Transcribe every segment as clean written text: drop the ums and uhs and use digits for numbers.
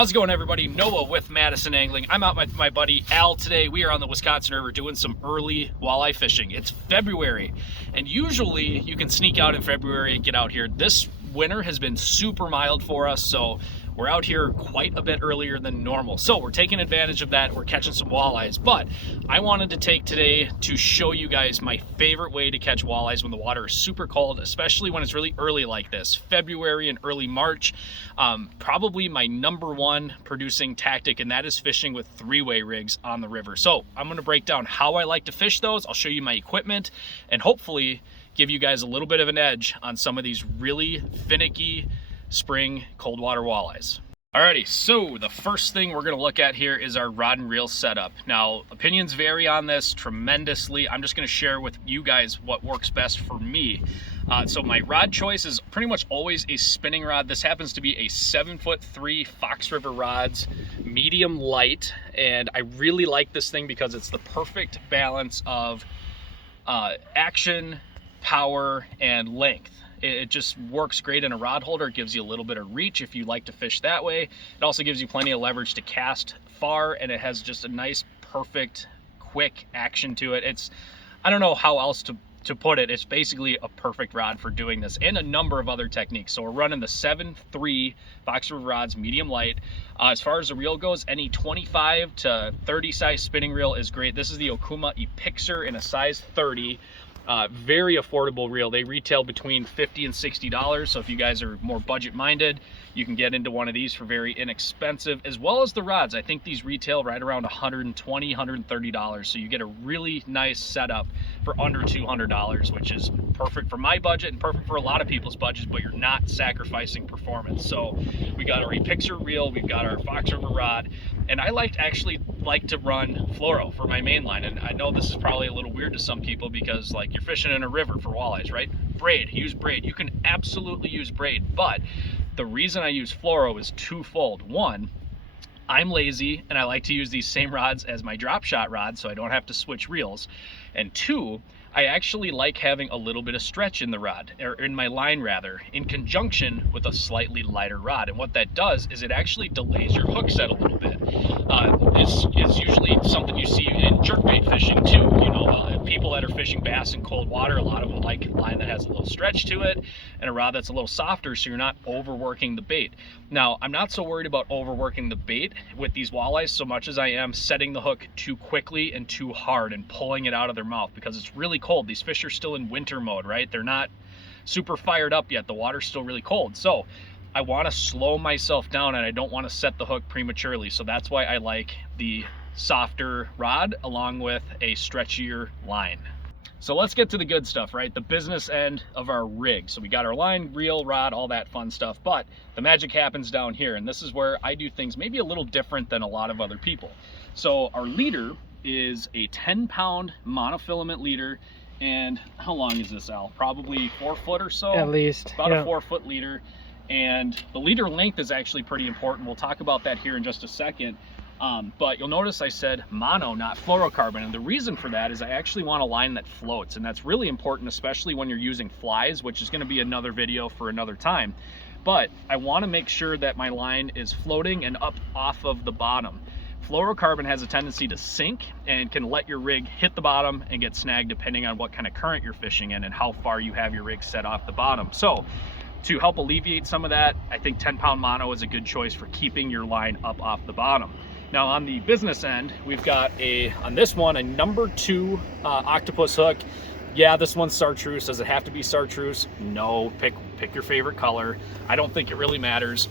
How's it going, everybody? Noah with Madison Angling. I'm out with my buddy Al today. We are on the Wisconsin River doing some early walleye fishing. It's February, and usually you can sneak out in February and get out here. This winter has been super mild for us, so we're out here quite a bit earlier than normal. So we're taking advantage of that. We're catching some walleyes, but I wanted to take today to show you guys my favorite way to catch walleyes when the water is super cold, especially when it's really early like this, February and early March. Probably my number one producing tactic, and that is fishing with three-way rigs on the river. So I'm going to break down how I like to fish those. I'll show you my equipment and hopefully give you guys a little bit of an edge on some of these really finicky spring cold water walleyes. Alrighty, so the first thing we're going to look at here is our rod and reel setup. Now, opinions vary on this tremendously. I'm just going to share with you guys what works best for me. So my rod choice is pretty much always a spinning rod. This happens to be a 7'3" Fox River Rods, medium light, and I really like this thing because it's the perfect balance of action, power, and length. It just works great in a rod holder. It gives you a little bit of reach if you like to fish that way. It also gives you plenty of leverage to cast far, and it has just a nice, perfect, quick action to it. I don't know how else to put it. It's basically a perfect rod for doing this, and a number of other techniques. So we're running the 7'3" Fox River Rods, medium light. As far as the reel goes, any 25 to 30 size spinning reel is great. This is the Okuma Epixer in a size 30. Very affordable reel. They retail between $50 and $60. So if you guys are more budget minded, you can get into one of these for very inexpensive, as well as the rods. I think these retail right around $120, $130. So you get a really nice setup for under $200, which is perfect for my budget and perfect for a lot of people's budgets, but you're not sacrificing performance. So we got our Epixer reel, we've got our Fox River rod, and I actually like to run fluoro for my main line. And I know this is probably a little weird to some people because like you're fishing in a river for walleyes, right? Braid, use braid. You can absolutely use braid, but the reason I use fluoro is twofold. One, I'm lazy and I like to use these same rods as my drop shot rods so I don't have to switch reels. And two, I actually like having a little bit of stretch in the rod, or in my line rather, in conjunction with a slightly lighter rod. And what that does is it actually delays your hook set a little bit. This is usually something you see in jerkbait fishing too. You know, people that are fishing bass in cold water, a lot of them like a line that has a little stretch to it and a rod that's a little softer so you're not overworking the bait. Now, I'm not so worried about overworking the bait with these walleyes so much as I am setting the hook too quickly and too hard and pulling it out of their mouth because it's really cold. These fish are still in winter mode, right? They're not super fired up yet. The water's still really cold. So I want to slow myself down and I don't want to set the hook prematurely. So that's why I like the softer rod along with a stretchier line. So let's get to the good stuff, right? The business end of our rig. So we got our line, reel, rod, all that fun stuff, but the magic happens down here. And this is where I do things maybe a little different than a lot of other people. So our leader is a 10-pound monofilament leader. And how long is this, Al? Probably 4 foot or so? At least. About yeah. a 4-foot leader. And the leader length is actually pretty important. We'll talk about that here in just a second. But you'll notice I said mono, not fluorocarbon. And the reason for that is I actually want a line that floats. And that's really important, especially when you're using flies, which is going to be another video for another time. But I want to make sure that my line is floating and up off of the bottom. Fluorocarbon has a tendency to sink and can let your rig hit the bottom and get snagged depending on what kind of current you're fishing in and how far you have your rig set off the bottom. So to help alleviate some of that, I think 10-pound mono is a good choice for keeping your line up off the bottom. Now on the business end, we've got on this one, a number 2 octopus hook. Yeah, this one's chartreuse. Does it have to be chartreuse? No, pick your favorite color. I don't think it really matters.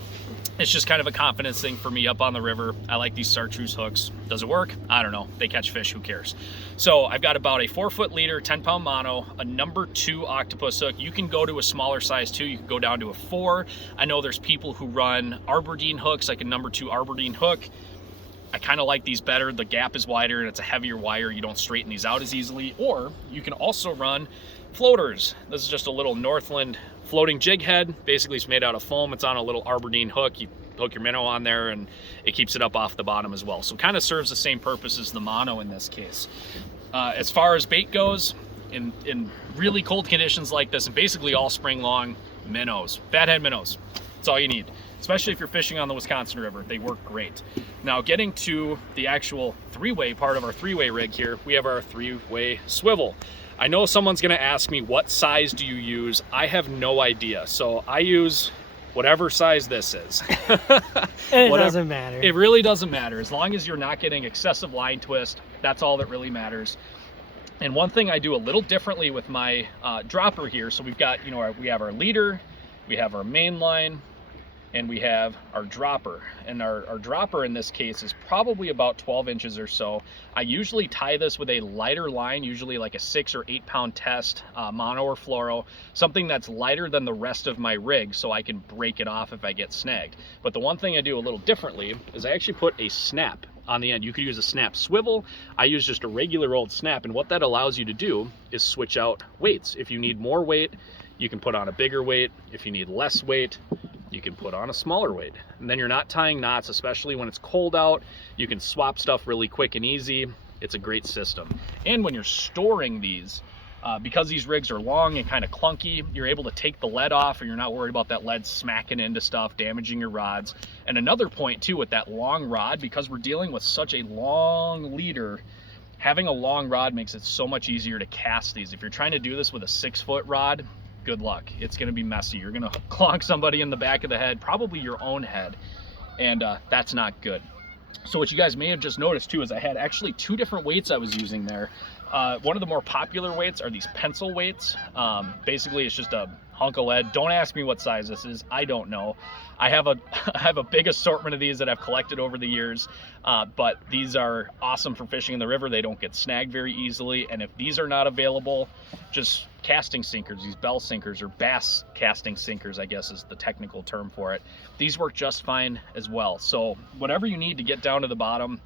It's just kind of a confidence thing for me up on the river. I like these chartreuse hooks. Does it work? I don't know. They catch fish, who cares? So I've got about a 4-foot leader, 10-pound mono, a number 2 octopus hook. You can go to a smaller size too. You can go down to a 4. I know there's people who run Aberdeen hooks, like a number 2 Aberdeen hook. I kind of like these better. The gap is wider and it's a heavier wire. You don't straighten these out as easily. Or you can also run floaters. This is just a little Northland floating jig head. Basically it's made out of foam. It's on a little Aberdeen hook. You hook your minnow on there and it keeps it up off the bottom as well. So kind of serves the same purpose as the mono in this case. As far as bait goes, in really cold conditions like this, and basically all spring long, minnows, fathead minnows. That's all you need. especially if you're fishing on the Wisconsin River. They work great. Now getting to the actual three-way part of our three-way rig here, we have our three-way swivel. I know someone's gonna ask me, what size do you use? I have no idea. So I use whatever size this is. And it doesn't matter. It really doesn't matter. As long as you're not getting excessive line twist, that's all that really matters. And one thing I do a little differently with my dropper here, so we've got, you know, we have our leader, we have our main line, and we have our dropper. And our dropper in this case is probably about 12 inches or so. I usually tie this with a lighter line, usually like a 6 or 8 pound test, mono or fluoro, something that's lighter than the rest of my rig so I can break it off if I get snagged. But the one thing I do a little differently is I actually put a snap on the end. You could use a snap swivel. I use just a regular old snap, and what that allows you to do is switch out weights. If you need more weight, you can put on a bigger weight. If you need less weight, you can put on a smaller weight. And then you're not tying knots, especially when it's cold out. You can swap stuff really quick and easy. It's a great system. And when you're storing these, because these rigs are long and kind of clunky, you're able to take the lead off, and you're not worried about that lead smacking into stuff, damaging your rods. And another point too, with that long rod, because we're dealing with such a long leader, having a long rod makes it so much easier to cast these. If you're trying to do this with a 6-foot rod, good luck. It's going to be messy. You're going to clonk somebody in the back of the head, probably your own head, and that's not good. So what you guys may have just noticed too is I had actually 2 different weights I was using there. One of the more popular weights are these pencil weights. Basically it's just a hunk of lead. Don't ask me what size this is. I don't know. I have a big assortment of these that I've collected over the years, but these are awesome for fishing in the river. They don't get snagged very easily, and if these are not available, just casting sinkers, these bell sinkers, or bass casting sinkers, I guess is the technical term for it. These work just fine as well. So whatever you need to get down to the bottom,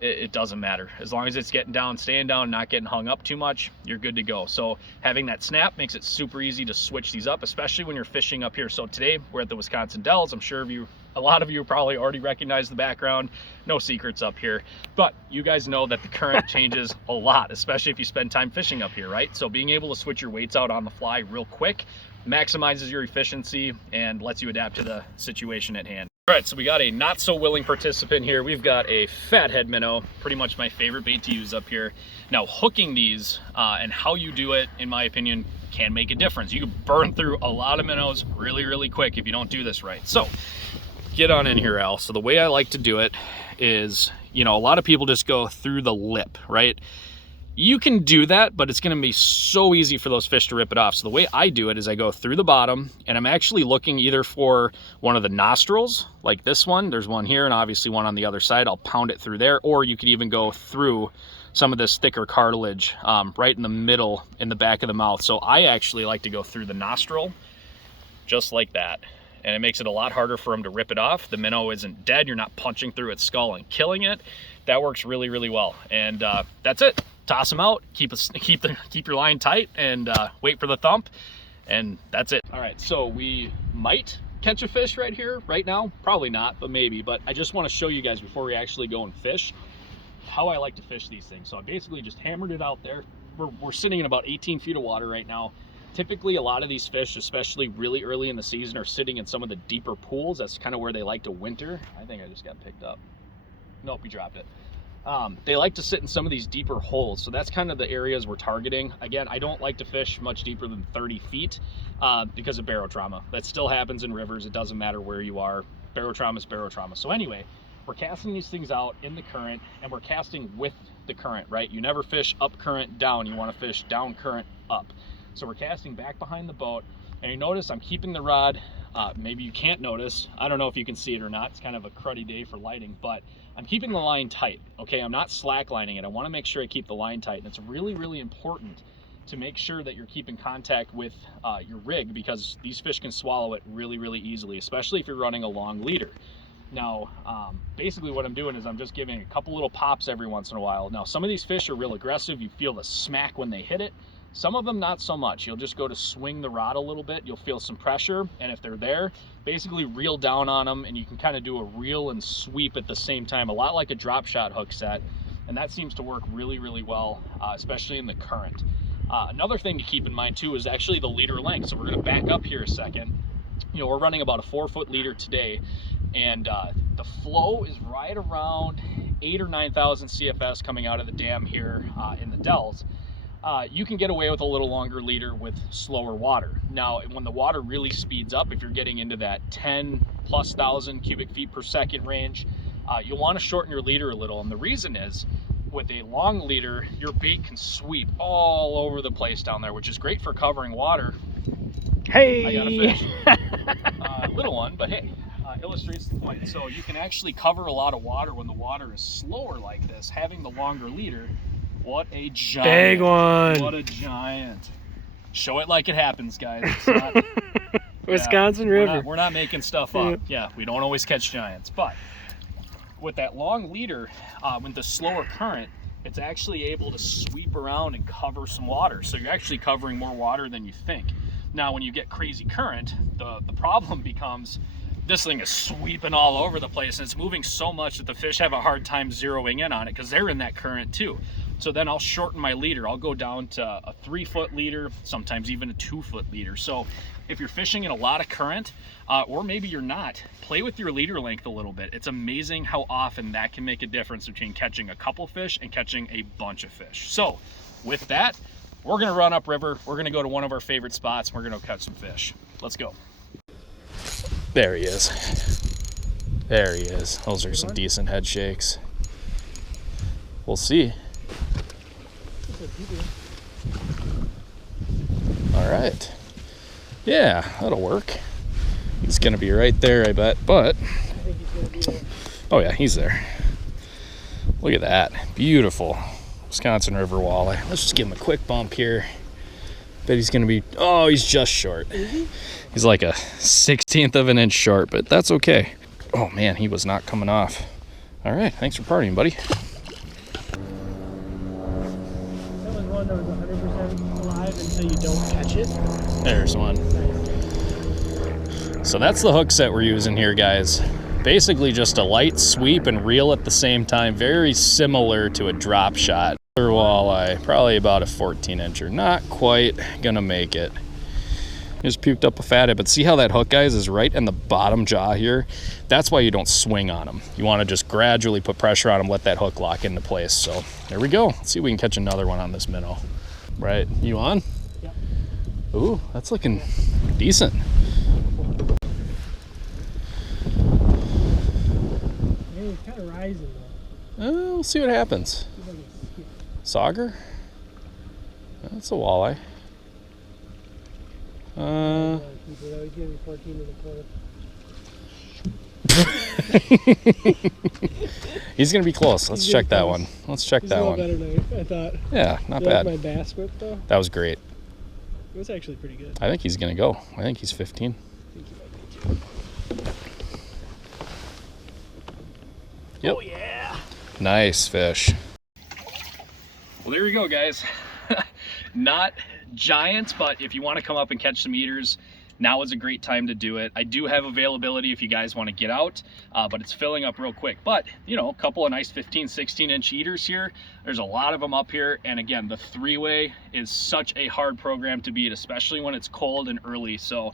it doesn't matter. As long as it's getting down, staying down, not getting hung up too much, you're good to go. So having that snap makes it super easy to switch these up, especially when you're fishing up here. So today we're at the Wisconsin Dells. I'm sure a lot of you probably already recognize the background. No secrets up here, but you guys know that the current changes a lot, especially if you spend time fishing up here, right? So being able to switch your weights out on the fly real quick maximizes your efficiency and lets you adapt to the situation at hand. All right, so we got a not so willing participant here. We've got a fathead minnow, pretty much my favorite bait to use up here. Now hooking these and how you do it, in my opinion, can make a difference. You can burn through a lot of minnows really, really quick if you don't do this right. So get on in here, Al. So the way I like to do it is, you know, a lot of people just go through the lip, right? You can do that, but it's going to be so easy for those fish to rip it off. So the way I do it is I go through the bottom, and I'm actually looking either for one of the nostrils, like this one. There's one here, and obviously one on the other side. I'll pound it through there, or you could even go through some of this thicker cartilage right in the middle, in the back of the mouth. So I actually like to go through the nostril, just like that. And it makes it a lot harder for them to rip it off. The minnow isn't dead. You're not punching through its skull and killing it. That works really, really well. And that's it. Toss them out, keep your line tight, and wait for the thump, and that's it. All right, so we might catch a fish right here, right now. Probably not, but maybe. But I just want to show you guys before we actually go and fish how I like to fish these things. So I basically just hammered it out there. We're sitting in about 18 feet of water right now. Typically, a lot of these fish, especially really early in the season, are sitting in some of the deeper pools. That's kind of where they like to winter. I think I just got picked up. Nope, you dropped it. They like to sit in some of these deeper holes, so that's kind of the areas we're targeting. Again, I don't like to fish much deeper than 30 feet because of barotrauma. That still happens in rivers. It doesn't matter where you are. Barotrauma is barotrauma. So anyway, we're casting these things out in the current, and we're casting with the current, right? You never fish up current down. You want to fish down current up. So we're casting back behind the boat, and you notice I'm keeping the rod. Maybe you can't notice. I don't know if you can see it or not. It's kind of a cruddy day for lighting, but I'm keeping the line tight, okay? I'm not slacklining it. I want to make sure I keep the line tight, and it's really, really important to make sure that you're keeping contact with your rig, because these fish can swallow it really, really easily, especially if you're running a long leader. Now, basically what I'm doing is I'm just giving a couple little pops every once in a while. Now, some of these fish are real aggressive. You feel the smack when they hit it. Some of them not so much. You'll just go to swing the rod a little bit. You'll feel some pressure, and if they're there, basically reel down on them, and you can kind of do a reel and sweep at the same time, a lot like a drop shot hook set, and that seems to work really, really well, especially in the current. Another thing to keep in mind too is actually the leader length. So we're going to back up here a second. you know, we're running about a 4-foot leader today, and the flow is right around 8,000 or 9,000 CFS coming out of the dam here in the Dells. You can get away with a little longer leader with slower water. Now, when the water really speeds up, if you're getting into that 10,000+ cubic feet per second range, you'll want to shorten your leader a little. And the reason is, with a long leader, your bait can sweep all over the place down there, which is great for covering water. Hey! I got a fish. Little one, but hey, illustrates the point. So you can actually cover a lot of water when the water is slower like this. Having the longer leader, what a giant. Big one. What a giant. Show it like it happens, guys. It's not, Wisconsin River. We're not making stuff up. Yeah, we don't always catch giants. But with that long leader, with the slower current, it's actually able to sweep around and cover some water. So you're actually covering more water than you think. Now, when you get crazy current, the problem becomes this thing is sweeping all over the place, and it's moving so much that the fish have a hard time zeroing in on it because they're in that current too. So then I'll shorten my leader. I'll go down to a 3-foot leader, sometimes even a 2-foot leader. So if you're fishing in a lot of current, or maybe you're not, play with your leader length a little bit. It's amazing how often that can make a difference between catching a couple fish and catching a bunch of fish. So with that, we're gonna run upriver. We're gonna go to one of our favorite spots. We're gonna catch some fish. Let's go. There he is. There he is. Those are some decent head shakes. We'll see. All right. Yeah, that'll work. He's gonna be right there, I bet, but oh yeah, he's there. Look at that. Beautiful Wisconsin River walleye. Let's just give him a quick bump here. Bet he's gonna be, oh, he's just short. He's like a 1/16 of an inch short, but that's okay. Oh man, he was not coming off. All right, thanks for partying, buddy. That was one that was 100% alive until you don't catch it. There's one. So that's the hook set we're using here, guys. Basically just a light sweep and reel at the same time, very similar to a drop shot. Walleye, probably about a 14-incher. Not quite gonna make it. Just puked up a fatty, but see how that hook, guys, is right in the bottom jaw here? That's why you don't swing on them. You want to just gradually put pressure on them, let that hook lock into place. So there we go. Let's see if we can catch another one on this minnow. Right, you on? Yep. Ooh, that's looking decent. Yeah, it's kind of rising though. We'll see what happens. Sauger? That's a walleye. He's gonna be close. Let's check that one. Let's check that one. Better than I thought. Yeah, not bad. Like my bass whip though. That was great. It was actually pretty good. I think he's gonna go. I think he's 15. I think he might be too. Yep. Oh yeah. Nice fish. Well, there you go, guys. Not giants, but if you want to come up and catch some eaters, now is a great time to do it. I do have availability if you guys want to get out, but it's filling up real quick. But, you know, a couple of nice 15, 16-inch eaters here. There's a lot of them up here. And again, the 3-way is such a hard program to beat, especially when it's cold and early. So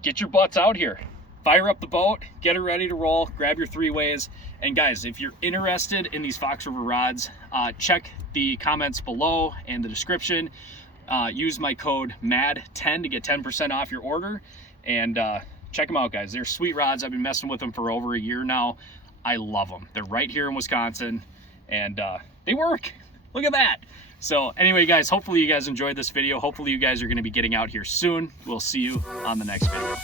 get your butts out here. Fire up the boat, get it ready to roll, grab your 3-ways. And guys, if you're interested in these Fox River rods, check the comments below and the description. Use my code MAD10 to get 10% off your order. And check them out, guys. They're sweet rods. I've been messing with them for over a year now. I love them. They're right here in Wisconsin, and they work. Look at that. So anyway, guys, hopefully you guys enjoyed this video. Hopefully you guys are going to be getting out here soon. We'll see you on the next video.